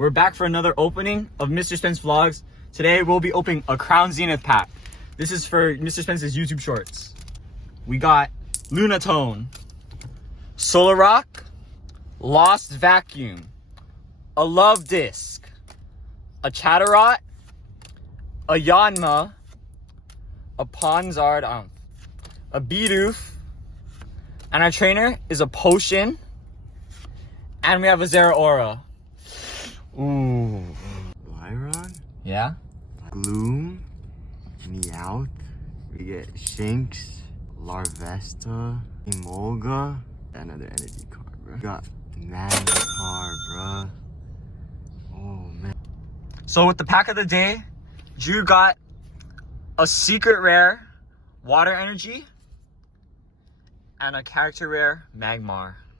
We're back for another opening of Mr. Spence Vlogs. Today we'll be opening a Crown Zenith pack. This is for Mr. Spence's YouTube shorts. We got Lunatone, Solar Rock, Lost Vacuum, a Love Disc, a Chatterot, a Yanma, a Ponzard, a Bidoof, and our trainer is a Potion, and we have a Zeraora. Ooh. Lyron? Yeah? Gloom, Meowth, we get Shinx, Larvesta, Emolga, another energy card, bro. We got Magnetar, bro. Oh, man. So with the pack of the day, Drew got a secret rare Water Energy and a character rare Magmar.